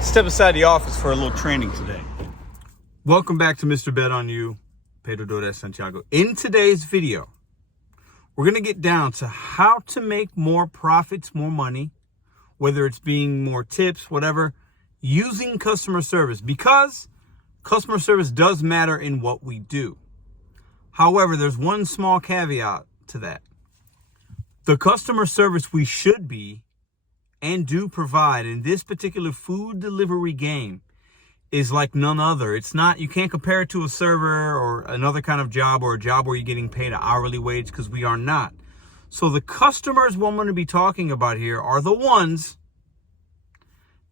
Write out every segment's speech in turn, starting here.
Step aside the office for a little training today. Welcome back to Mr.BetonYou, Pedro Doordash Santiago. In today's video, we're going to get down to how to make more profits, more money, whether it's being more tips, whatever, using customer service, because customer service does matter in what we do. However, there's one small caveat to that. The customer service we should be and do provide in this particular food delivery game is like none other. It's not, you can't compare it to a server or another kind of job or a job where you're getting paid an hourly wage, because we are not. So the customers we're going to be talking about here are the ones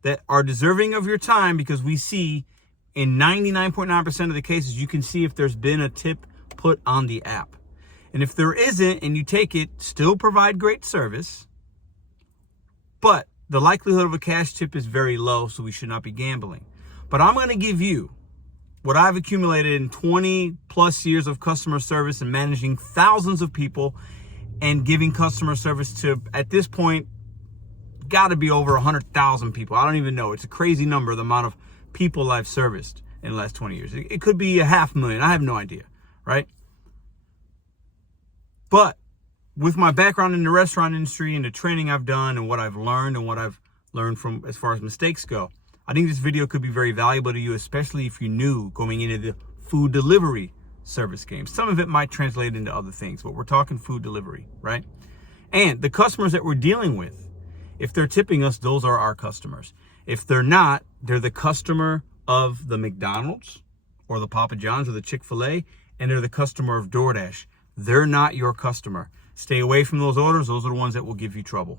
that are deserving of your time, because we see in 99.9% of the cases, you can see if there's been a tip put on the app. And if there isn't and you take it, still provide great service, but the likelihood of a cash tip is very low, so we should not be gambling. But I'm going to give you what I've accumulated in 20 plus years of customer service and managing thousands of people and giving customer service to, at this point, got to be over 100,000 people. I don't even know. It's a crazy number, the amount of people I've serviced in the last 20 years. It could be 500,000. I have no idea, right? But with my background in the restaurant industry and the training I've done and what I've learned from as far as mistakes go, I think this video could be very valuable to you, especially if you're new going into the food delivery service game. Some of it might translate into other things, but we're talking food delivery, right? And the customers that we're dealing with, if they're tipping us, those are our customers. If they're not, they're the customer of the McDonald's or the Papa John's or the Chick-fil-A, and they're the customer of Doordash. They're not your customer. Stay away from those orders. Those are the ones that will give you trouble.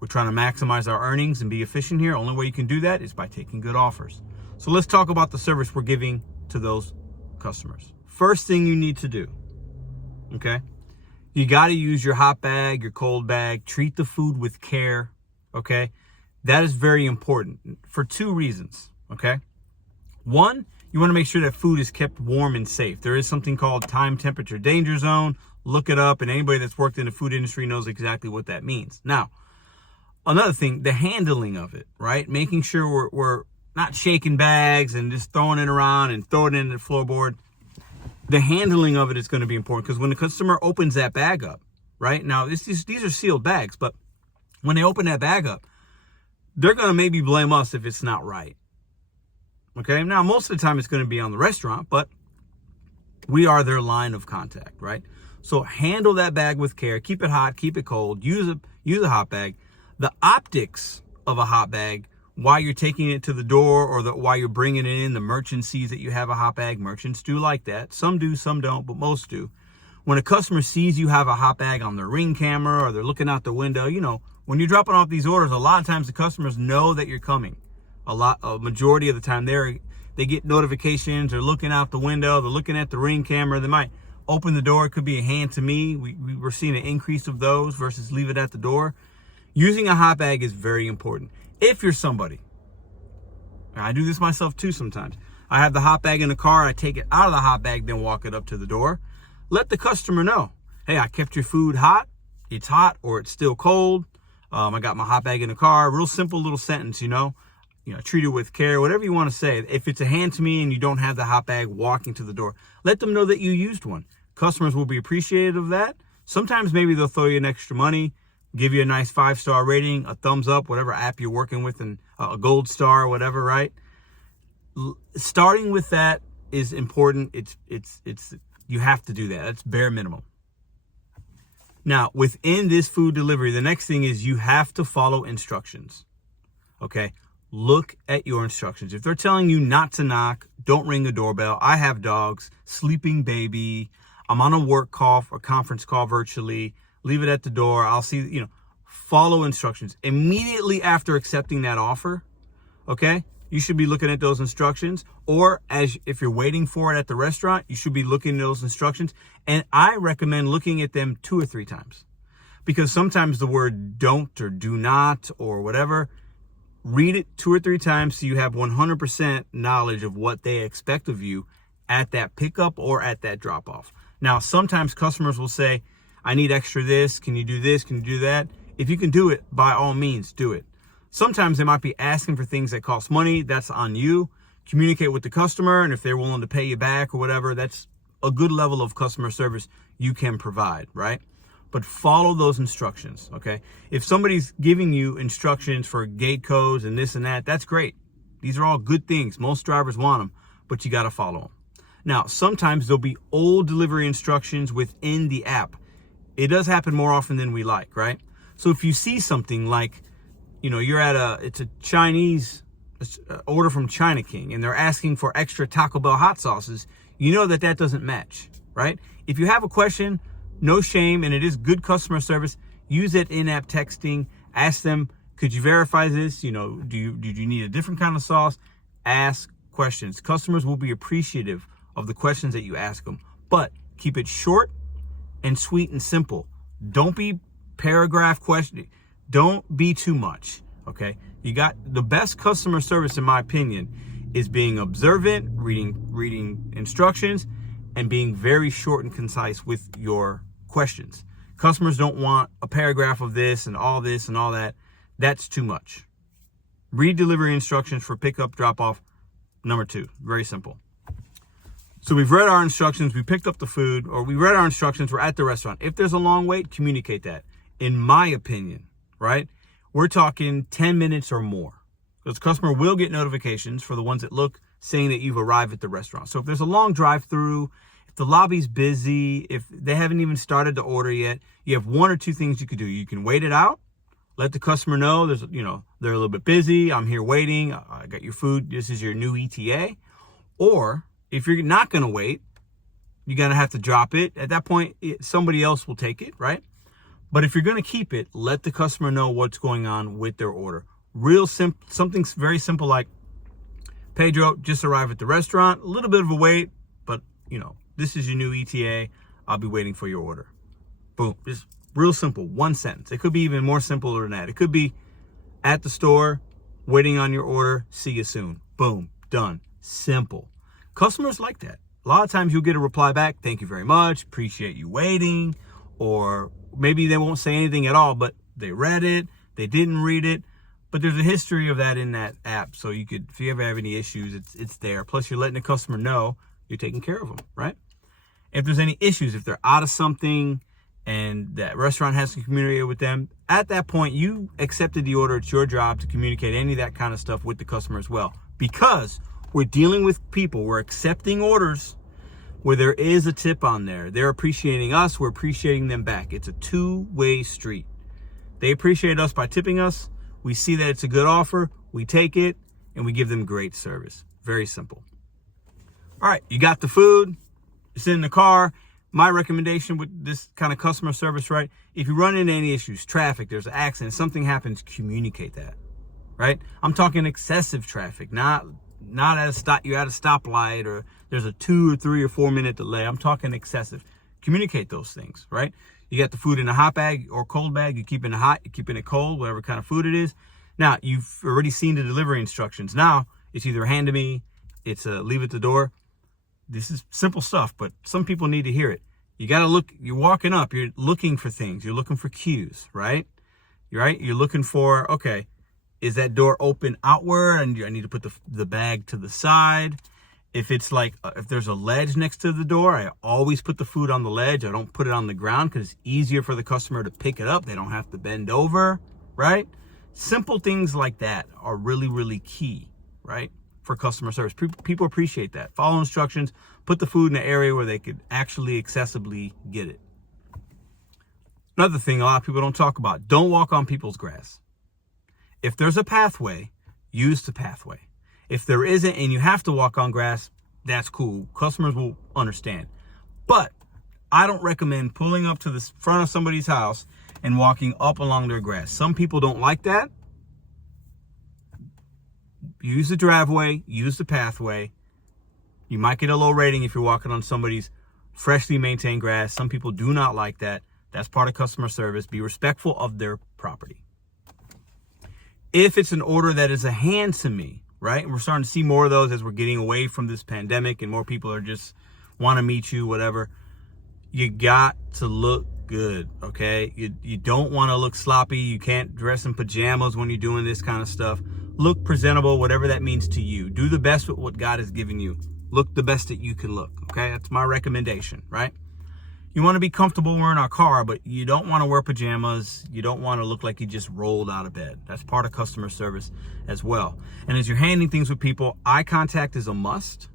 We're trying to maximize our earnings and be efficient here. Only way you can do that is by taking good offers. So let's talk about the service we're giving to those customers. First thing you need to do, okay? You got to use your hot bag, your cold bag. Treat the food with care, okay? That is very important for two reasons, okay? One, you want to make sure that food is kept warm and safe. There is something called time temperature danger zone. Look it up, and anybody that's worked in the food industry knows exactly what that means. Now, another thing, the handling of it, right? Making sure we're not shaking bags and just throwing it around and throwing it in the floorboard. The handling of it is going to be important, because when the customer opens that bag up, right? Now, these are sealed bags, but when they open that bag up, they're going to maybe blame us if it's not right. Okay? Now, most of the time it's going to be on the restaurant, but we are their line of contact, right? So handle that bag with care. Keep it hot, keep it cold. Use a hot bag. The optics of a hot bag while you're taking it to the door or while you're bringing it in, the merchant sees that you have a hot bag. Merchants do like that. Some do, some don't, but most do. When a customer sees you have a hot bag on their Ring camera or they're looking out the window, you know, when you're dropping off these orders, a lot of times the customers know that you're coming. A majority of the time they get notifications, they're looking out the window, they're looking at the Ring camera, they might open the door. It could be a hand to me. We're seeing an increase of those versus leave it at the door. Using a hot bag is very important. If you're somebody, I do this myself too sometimes. I have the hot bag in the car. I take it out of the hot bag, then walk it up to the door. Let the customer know, hey, I kept your food hot. It's hot or it's still cold. I got my hot bag in the car. Real simple little sentence, you know, treat it with care, whatever you want to say. If it's a hand to me and you don't have the hot bag walking to the door, let them know that you used one. Customers will be appreciative of that. Sometimes maybe they'll throw you an extra money, give you a nice 5-star rating, a thumbs up, whatever app you're working with, and a gold star or whatever, right? Starting with that is important. You have to do that. That's bare minimum. Now, within this food delivery, the next thing is you have to follow instructions. Okay? Look at your instructions. If they're telling you not to knock, don't ring the doorbell. I have dogs, sleeping baby, I'm on a work call or conference call virtually, leave it at the door. I'll see, follow instructions. Immediately after accepting that offer, okay, you should be looking at those instructions. Or if you're waiting for it at the restaurant, you should be looking at those instructions. And I recommend looking at them 2 or 3 times, because sometimes the word don't or do not or whatever, read it 2 or 3 times so you have 100% knowledge of what they expect of you at that pickup or at that drop off. Now, sometimes customers will say, I need extra this. Can you do this? Can you do that? If you can do it, by all means, do it. Sometimes they might be asking for things that cost money. That's on you. Communicate with the customer, and if they're willing to pay you back or whatever, that's a good level of customer service you can provide, right? But follow those instructions, okay? If somebody's giving you instructions for gate codes and this and that, that's great. These are all good things. Most drivers want them, but you got to follow them. Now, sometimes there'll be old delivery instructions within the app. It does happen more often than we like, right? So if you see something like, you're at it's a Chinese order from China King, and they're asking for extra Taco Bell hot sauces, that doesn't match, right? If you have a question, no shame, and it is good customer service, use that in-app texting. Ask them, could you verify this? Do you need a different kind of sauce? Ask questions. Customers will be appreciative of the questions that you ask them, but keep it short and sweet and simple. Don't be paragraph questioning. Don't be too much, okay? You got the best customer service, in my opinion, is being observant, reading instructions, and being very short and concise with your questions. Customers don't want a paragraph of this and all that. That's too much. Read delivery instructions for pickup, drop off. Number 2, very simple. So we've read our instructions, we picked up the food, or we read our instructions, we're at the restaurant. If there's a long wait, communicate that. In my opinion, right? We're talking 10 minutes or more. Because the customer will get notifications for the ones that look saying that you've arrived at the restaurant. So if there's a long drive-through, if the lobby's busy, if they haven't even started the order yet, you have 1 or 2 things you could do. You can wait it out, let the customer know they're a little bit busy. I'm here waiting. I got your food. This is your new ETA. Or if you're not going to wait, you're going to have to drop it. At that point, somebody else will take it, right? But if you're going to keep it, let the customer know what's going on with their order. Something very simple like, Pedro, just arrived at the restaurant. A little bit of a wait, but, this is your new ETA. I'll be waiting for your order. Boom. Just real simple. 1 sentence. It could be even more simple than that. It could be at the store, waiting on your order. See you soon. Boom. Done. Simple. Customers like that. A lot of times you'll get a reply back. Thank you very much. Appreciate you waiting. Or maybe they won't say anything at all, but they read it, they didn't read it. But there's a history of that in that app. So if you ever have any issues, it's there. Plus, you're letting the customer know you're taking care of them, right? If there's any issues, if they're out of something and that restaurant has to communicate with them, at that point, you accepted the order. It's your job to communicate any of that kind of stuff with the customer as well. Because we're dealing with people, we're accepting orders where there is a tip on there. They're appreciating us, we're appreciating them back. It's a two-way street. They appreciate us by tipping us. We see that it's a good offer, we take it, and we give them great service. Very simple. All right, you got the food, it's in the car. My recommendation with this kind of customer service, right? If you run into any issues, traffic, there's an accident, something happens, communicate that, right? I'm talking excessive traffic, not at a stop, you're at a stoplight or there's a 2 or 3 or 4 minute delay. I'm talking excessive. Communicate those things, right? You got the food in a hot bag or cold bag. You're keeping it hot, you're keeping it cold, whatever kind of food it is. Now, you've already seen the delivery instructions. Now, it's either hand to me, it's leave at the door. This is simple stuff, but some people need to hear it. You got to look, you're walking up, you're looking for things. You're looking for cues, right? You're looking for, okay, is that door open outward? And I need to put the bag to the side. If it's like, if there's a ledge next to the door, I always put the food on the ledge. I don't put it on the ground because it's easier for the customer to pick it up. They don't have to bend over, right? Simple things like that are really, really key, right? For customer service. People appreciate that. Follow instructions, put the food in an area where they could actually accessibly get it. Another thing a lot of people don't talk about, don't walk on people's grass. If there's a pathway, use the pathway. If there isn't and you have to walk on grass, that's cool. Customers will understand. But I don't recommend pulling up to the front of somebody's house and walking up along their grass. Some people don't like that. Use the driveway, use the pathway. You might get a low rating if you're walking on somebody's freshly maintained grass. Some people do not like that. That's part of customer service. Be respectful of their property. If it's an order that is a hand to me, right? And we're starting to see more of those as we're getting away from this pandemic and more people are just want to meet you, whatever. You got to look good, okay? You don't want to look sloppy. You can't dress in pajamas when you're doing this kind of stuff. Look presentable, whatever that means to you. Do the best with what God has given you. Look the best that you can look, okay? That's my recommendation, right? You want to be comfortable wearing our car, but you don't want to wear pajamas. You don't want to look like you just rolled out of bed. That's part of customer service as well. And as you're handling things with people, eye contact is a must.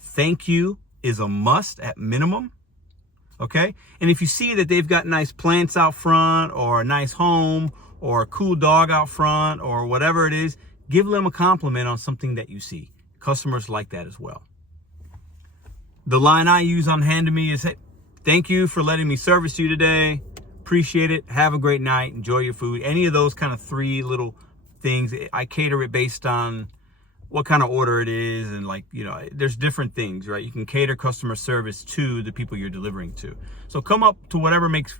Thank you is a must at minimum. Okay. And if you see that they've got nice plants out front or a nice home or a cool dog out front or whatever it is, give them a compliment on something that you see. Customers like that as well. The line I use on Hand to Me is, hey, thank you for letting me service you today. Appreciate it. Have a great night. Enjoy your food. Any of those kind of 3 little things. I cater it based on what kind of order it is. And like, you know, there's different things, right? You can cater customer service to the people you're delivering to. So come up to whatever makes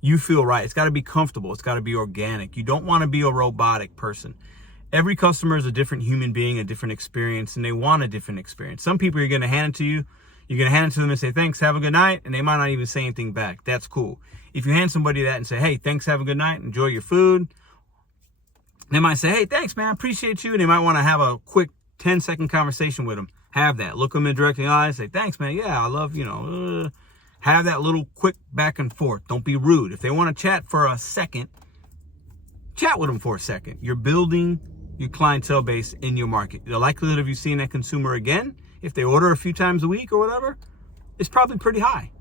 you feel right. It's got to be comfortable. It's got to be organic. You don't want to be a robotic person. Every customer is a different human being, a different experience, and they want a different experience. Some people you're going to hand it to you. You're going to hand it to them and say, thanks, have a good night. And they might not even say anything back. That's cool. If you hand somebody that and say, hey, thanks, have a good night, enjoy your food. They might say, hey, thanks, man, appreciate you. And they might want to have a quick 10-second conversation with them. Have that. Look them in direct in the eyes. Say, thanks, man. Yeah, I love, have that little quick back and forth. Don't be rude. If they want to chat for a second, chat with them for a second. You're building your clientele base in your market. The likelihood of you seeing that consumer again, if they order a few times a week or whatever, is probably pretty high.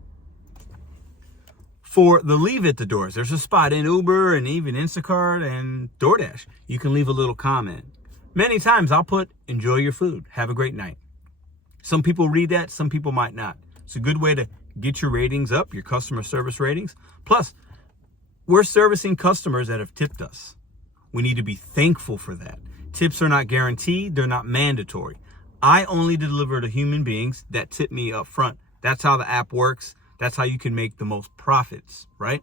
For the leave at the doors, there's a spot in Uber and even Instacart and Doordash. You can leave a little comment. Many times I'll put, enjoy your food. Have a great night. Some people read that, some people might not. It's a good way to get your ratings up, your customer service ratings. Plus, we're servicing customers that have tipped us. We need to be thankful for that. Tips are not guaranteed. They're not mandatory. I only deliver to human beings that tip me up front. That's how the app works. That's how you can make the most profits, right?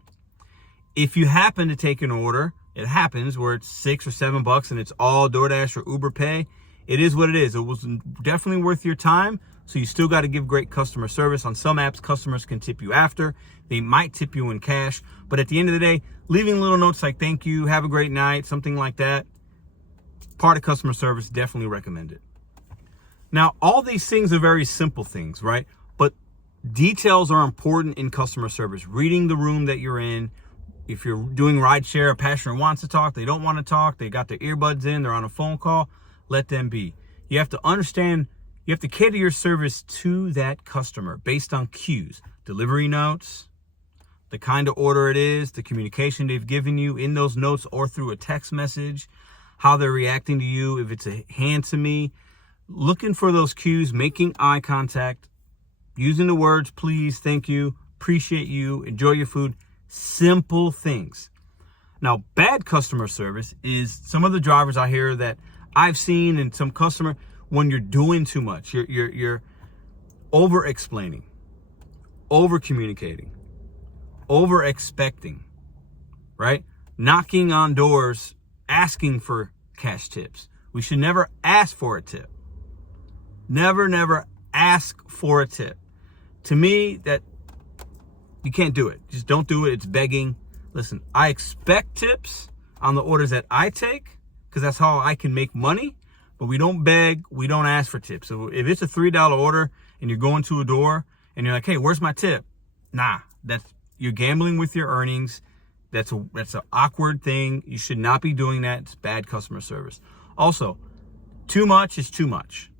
If you happen to take an order, it happens where it's $6 or $7 and it's all DoorDash or Uber Pay. It is what it is. It was definitely worth your time. So you still got to give great customer service. On some apps, customers can tip you after. They might tip you in cash. But at the end of the day, leaving little notes like thank you, have a great night, something like that, part of customer service, definitely recommended. Now, all these things are very simple things, right? But details are important in customer service. Reading the room that you're in. If you're doing rideshare, a passenger wants to talk, they don't want to talk, they got their earbuds in, they're on a phone call, let them be. You have to understand, you have to cater your service to that customer based on cues, delivery notes, the kind of order it is, the communication they've given you in those notes or through a text message, how they're reacting to you, if it's a hand to me. Looking for those cues, making eye contact, using the words, please, thank you, appreciate you, enjoy your food. Simple things. Now, bad customer service is some of the drivers I hear that I've seen and some customer, when you're doing too much, you're over explaining, over communicating, over expecting, right? Knocking on doors, asking for cash tips. We should never ask for a tip. Never ask for a tip. To me, that you can't do it. Just don't do it. It's begging. Listen, I expect tips on the orders that I take because that's how I can make money. But we don't beg. We don't ask for tips. So if it's a $3 order and you're going to a door and you're like, hey, where's my tip? Nah, you're gambling with your earnings. That's an awkward thing. You should not be doing that. It's bad customer service. Also, too much is too much.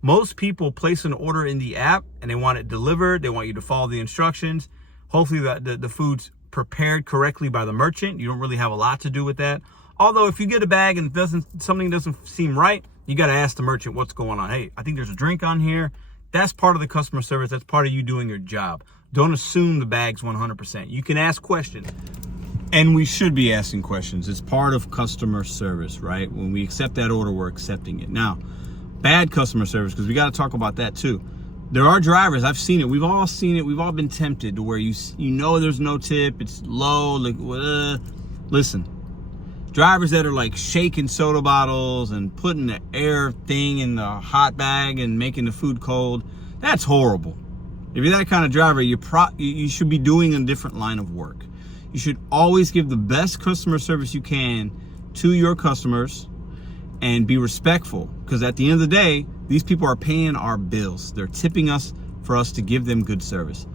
Most people place an order in the app and they want it delivered. They want you to follow the instructions. Hopefully the food's prepared correctly by the merchant. You don't really have a lot to do with that. Although if you get a bag and something doesn't seem right, you got to ask the merchant what's going on. Hey, I think there's a drink on here. That's part of the customer service. That's part of you doing your job. Don't assume the bag's 100%. You can ask questions. And we should be asking questions. It's part of customer service, right? When we accept that order, we're accepting it. Now, bad customer service, because we got to talk about that too. There are drivers, I've seen it. We've all seen it. We've all been tempted to where you know there's no tip. It's low. Like, listen, drivers that are like shaking soda bottles and putting the air thing in the hot bag and making the food cold. That's horrible. If you're that kind of driver, you should be doing a different line of work. You should always give the best customer service you can to your customers and be respectful, because at the end of the day, these people are paying our bills. They're tipping us for us to give them good service.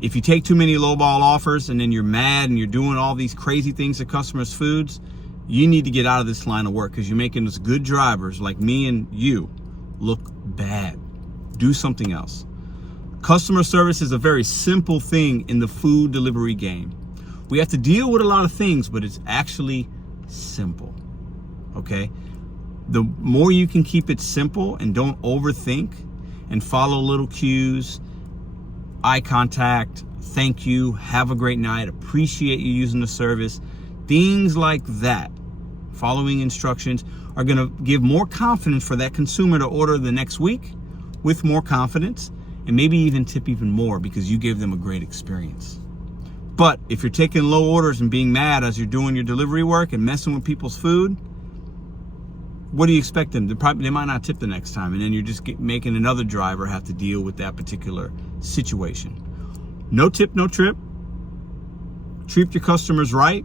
If you take too many lowball offers and then you're mad and you're doing all these crazy things to customers' foods, you need to get out of this line of work, because you're making us good drivers like me and you look bad. Do something else. Customer service is a very simple thing in the food delivery game. We have to deal with a lot of things, but it's actually simple, okay? The more you can keep it simple and don't overthink and follow little cues, eye contact, thank you, have a great night, appreciate you using the service, things like that, following instructions are gonna give more confidence for that consumer to order the next week with more confidence, and maybe even tip even more because you gave them a great experience. But if you're taking low orders and being mad as you're doing your delivery work and messing with people's food, what do you expect them? They might not tip the next time, and then you're just making another driver have to deal with that particular situation. No tip, no trip. Treat your customers right,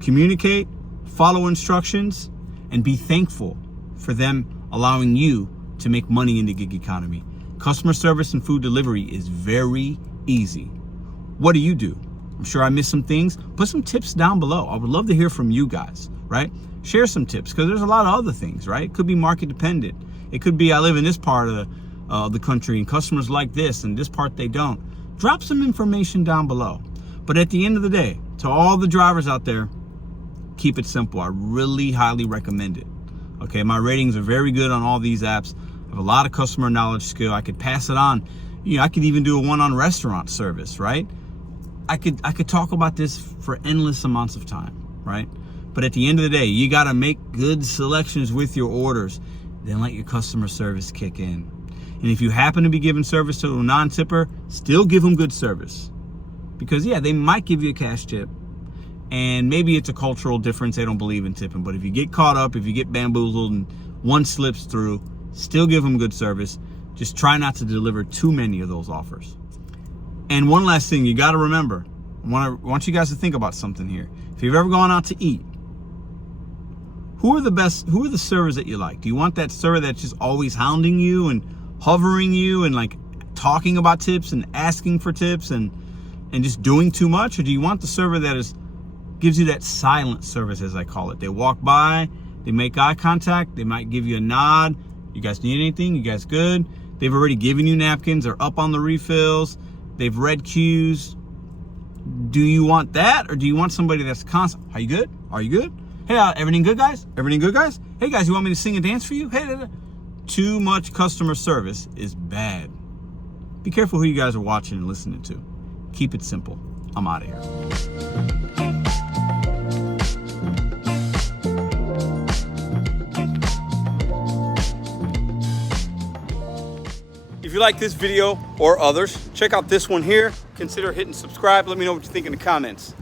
communicate, follow instructions, and be thankful for them allowing you to make money in the gig economy. Customer service and food delivery is very easy. What do you do? I'm sure I missed some things. Put some tips down below. I would love to hear from you guys, right? Share some tips, because there's a lot of other things, right? It could be market dependent. It could be I live in this part of the country and customers like this, and this part they don't. Drop some information down below. But at the end of the day, to all the drivers out there, keep it simple. I really highly recommend it. Okay, my ratings are very good on all these apps. I have a lot of customer knowledge skill. I could pass it on. You know, I could even do a one on restaurant service, right? I could talk about this for endless amounts of time, right? But at the end of the day, you got to make good selections with your orders. Then let your customer service kick in. And if you happen to be giving service to a non-tipper, still give them good service. Because yeah, they might give you a cash tip, and maybe it's a cultural difference. They don't believe in tipping. But if you get caught up, if you get bamboozled and one slips through, still give them good service. Just try not to deliver too many of those offers. And one last thing you got to remember, I want you guys to think about something here. If you've ever gone out to eat, who are the servers that you like? Do you want that server that's just always hounding you and hovering you and like talking about tips and asking for tips and just doing too much? Or do you want the server that gives you that silent service, as I call it? They walk by, they make eye contact, they might give you a nod. You guys need anything? You guys good? They've already given you napkins, they're up on the refills, they've read cues. Do you want that, or do you want somebody that's constant? Are you good? Are you good? Hey, everything good, guys? Everything good, guys? Hey, guys, you want me to sing and dance for you? Hey, too much customer service is bad. Be careful who you guys are watching and listening to. Keep it simple. I'm out of here. If you like this video or others, check out this one here. Consider hitting subscribe. Let me know what you think in the comments.